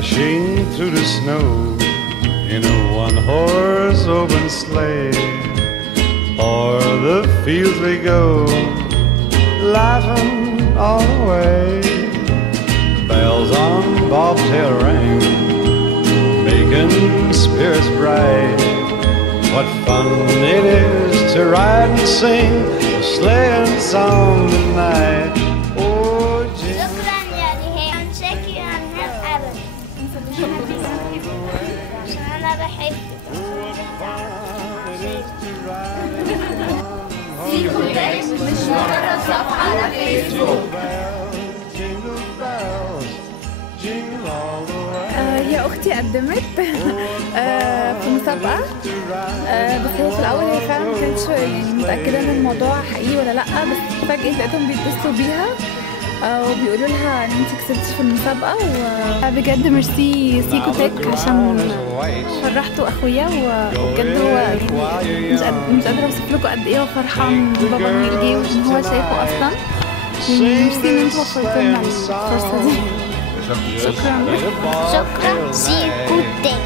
dashing through the snow in a one-horse open sleigh. O'er the fields we go, laughing all the way. Bells on bobtail ring, making spirits bright. What fun it is to ride and sing a sleighing song tonight. Oh, شكرا يا ريهام. شكرا عنها أبدا عشان أنا بحبك. سيكو تك مش مجرد صفحة على فيسبوك. هي أختي قدمت في مسابقة، بس هي في الأول هي فعلا ما كانتش يعني متأكدة إن الموضوع حقيقي ولا لأ، بس فجأة لقيتهم بيتصلوا بيها وبيقولوا لها إن أنتي كسبتي في المسابقة. وبجد ميرسي سيكو تك عشان فرحتوا أخويا، وبجد هو يعني مش قادرة أوصف لكم قد إيه هو فرحان بابا نويل جه وإن هو شايفه أصلا. ميرسي إن أنتوا وفرتوا لنا الفرصة دي. شكرا شكرا سيكو تك.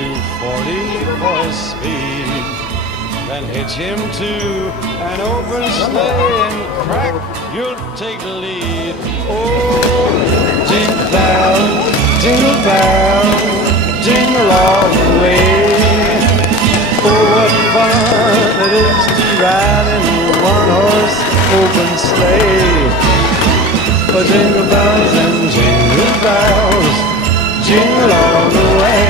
240 for his speed, then hitch him to an open sleigh and crack, you'll take the lead. Oh, jingle bells, jingle all the way. Oh, what fun it is to ride in a one-horse open sleigh. Oh, jingle bells and jingle bells, jingle all the way.